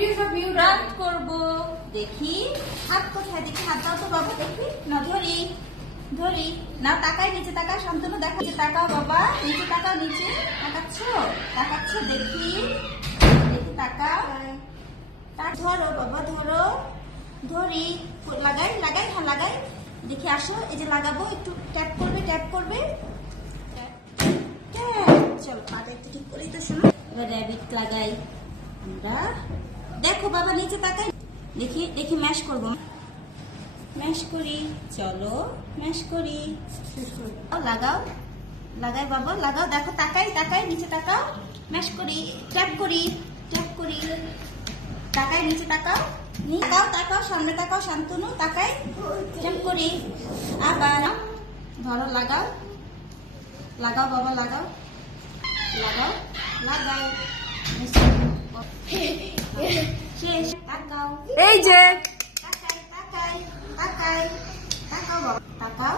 videos of you craft করব। দেখি হাত কোথায়, দেখি হাত দাও তো বাবা, দেখি না ধরি ধরি না, তাকাই নিচে, তাকাও শান্তনু, দেখো নিচে তাকাও বাবা, নিচে তাকাও, নিচে তাকাচ্ছ দেখি দেখি তাকাও, ধরো বাবা ধরো, ধরি লাগাই লাগাই, হ্যাঁ লাগাই, দেখি আসো, এই যে লাগাবো, একটু ট্যাপ করবে চলো পাটা একটু ঠিক করেই তো শোনো। এবার র্যাবিট লাগাই আমরা, দেখো বাবা নিচে তাকাই, দেখি দেখি ম্যাশ করবো, ম্যাশ করি, চলো ম্যাশ করি, লাগাও লাগাই বাবা লাগাও, দেখো তাকাই তাকাই, নিচে তাকাও, ম্যাশ করি, ট্যাপ করি তাকাই, নিচে তাকাও, তাকাও সামনে তাকাও শান্তনু, তাকাই ট্যাপ করি, আবার ধরো লাগাও লাগাও বাবা লাগাও লাগাও লাগাও, শেষ, তাকাও, এই যে তাকাই তাকাই তাকাই, তাকাও বাবা তাকাও,